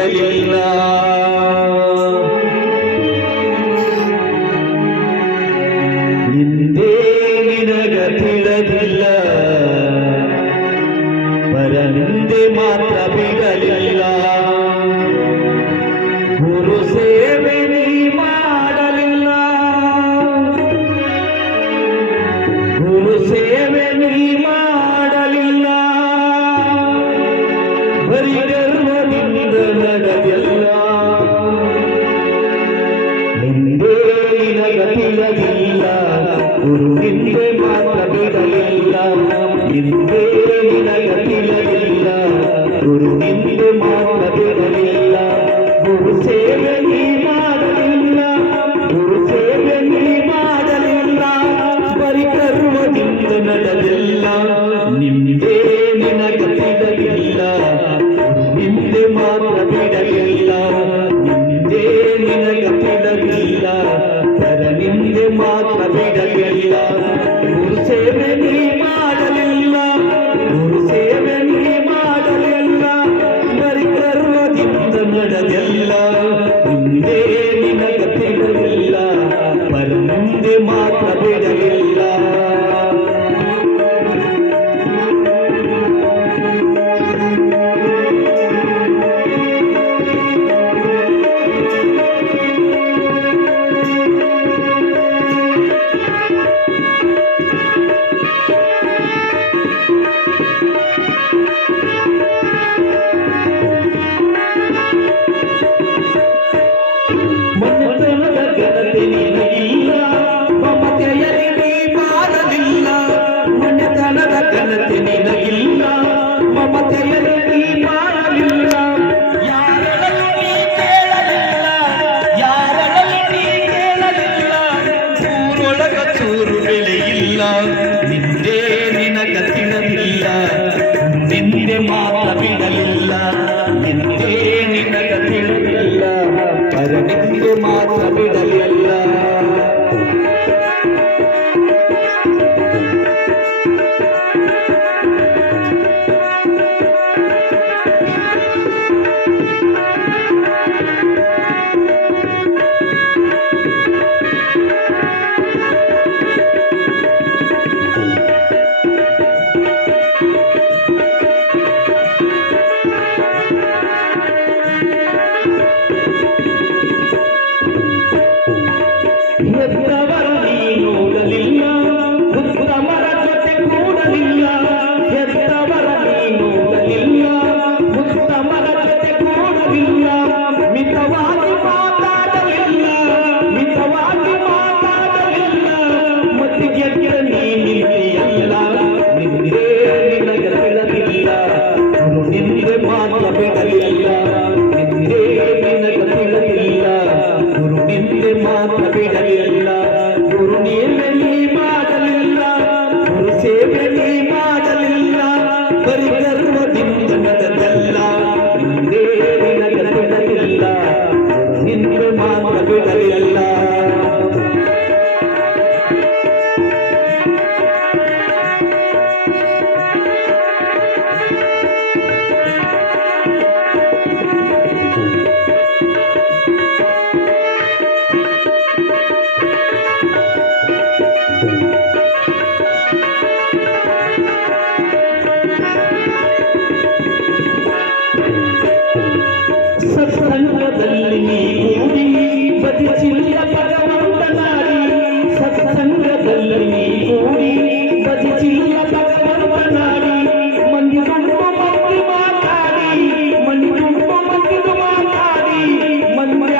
ಬಿಡಲಿಲ್ಲ. ಹಿಂದೆ ನಿನಗ ತಿಳಿದಿಲ್ಲ, ಪರನಿಂದೆ ಮಾತ್ರ ಬಿಡಲಿಲ್ಲ. ಗುರು ಸೇವೆ ನೀ ಮಾಡಲಿಲ್ಲ, ಗುರು ಸೇವೆ ನೀ ಮಾಡಲಿಲ್ಲ. ಬರಿ ಗರ್ವದಿಂದ ನಡೆಯಲ್ಲ. ಹಿಂದೆ ನಿನಗ ತಿಳಿದಿಲ್ಲ, ಗುರು ಹಿಂದೆ ಮಾತ್ರ ಬಿಡಲಿಲ್ಲ. ಹಿಂದೆ ನಿನಗ ತಿಳಿದಿಲ್ಲ, ಗುರು ಹಿಂದೆ ಮಾತ್ರ ಬಿಡಲಿಲ್ಲ. ಗುರು ಸೇವೆ ನೀ ಮಾಡಲಿಲ್ಲ, ಗುರು ಸೇವೆ ನೀ ಮಾಡಲಿಲ್ಲ. ಬರಿ ಗರ್ವದಿಂದ ನಡೆಯಲ್ಲ. ನಿಂದೆ ನಿನಗ ತಿಳಿದಿಲ್ಲ, ಹಿಂದೆ ಮಾತ್ರ ಬಿಡಲಿಲ್ಲ. ಹಿಂದೆ ನಿನಗ ತಿಳಿದಿಲ್ಲ, ಪರನಿಂದೆ ಮಾತ್ರ ಬಿಡಲಿಲ್ಲ. ಗುರು ಸೇವೆ ನೀ ಮಾಡಲಿಲ್ಲ, ಗುರು ಸೇವೆ ನೀ ಮಾಡಲಿಲ್ಲ. ಬರಿ ಗರ್ವದಿಂದ ನಡೆಯಲ್ಲ. ಹಿಂದೆ ನಿನಗ ತಿಳಿದಿಲ್ಲ, ಪರನಿಂದೆ ಮಾತ್ರ ಬಿಡಲಿಲ್ಲ. ಮನೆತನದ ಘನತೆ ನಿನಗಿಲ್ಲ, ಮಮತೆಯಲ್ಲಿ ನೀ ಮಾಡಲಿಲ್ಲ. ಮನೆತನದ ಘನತೆ ನಿನಗಿಲ್ಲ, ಮಮತೆಯಲ್ಲಿ ನೀ ಮಾಡಲಿಲ್ಲ. ಯಾರಲ್ಲಿ ನೀ ಕೇಳಲಿಲ್ಲ, ಯಾರಲ್ಲಿ ನೀ ಕೇಳಲಿಲ್ಲ. ಊರೊಳಗ ಚೂರು ಬೆಲೆಯಿಲ್ಲ. ನಿಂದೆ ನಿನಗ ತಿಳಿದಿಲ್ಲ, ನಿಂದೆ ಮಾತ್ರ ಬಿಡಲಿಲ್ಲ. ನಿಂದೆ ನಿನಗ ತಿಳಿದಿಲ್ಲ, ಪರನಿಂದೆ ಮಾತ್ರ ಬಿಡಲಿಲ್ಲ. ಹೆತ್ತವರ ನೀ ನೋಡಲಿಲ್ಲ, ಉತ್ತಮರ ಜೊತೆ ಕೂಡಲಿಲ್ಲ. ಹೆತ್ತವರ ನೀ ನೋಡಲಿಲ್ಲ, ಉತ್ತಮರ ಜೊತೆ ಕೂಡಲಿಲ್ಲ. ಮಿತವಾಗಿ ಮಾತಾಡಲಿಲ್ಲ, ಮಿತವಾಗಿ ಮಾತಾಡಲಿಲ್ಲ. ಮತ್ತಿಗೆದ್ದ ನೀ ನಿಂತೆಯಲ್ಲ. ನಿಂದೆ ನಿನಗ ತಿಳಿದಿಲ್ಲ, ಗುರು ನಿಂದೆ ಮಾತ್ರ ಬಿಡಲಿಲ್ಲ. ನಿಂದೆ ನಿನಗ ತಿಳಿದಿಲ್ಲ, ಗುರು ನಿಂದೆ ಮಾತ್ರ ಬಿಡಲಿಲ್ಲ. ಗುರು ನೀವೇ ನೀ ಮಾಡಲಿಲ್ಲ, ಗುರು ಸೇವೆ ನೀ ಮಾಡಲಿಲ್ಲ. ಬರಿ ಗರ್ವದಿಂದ ನಡೆದಲ್ಲ. ಹಿಂದೆ ನಿನಗ ತಿಳಿದಿಲ್ಲ, ನಿಂದೆ ಮಾತ್ರ ಬಿಡಲಿಲ್ಲ. ಸತ್ಸಂಗದಲ್ಲಿ ನೀ ಕೂಡಿ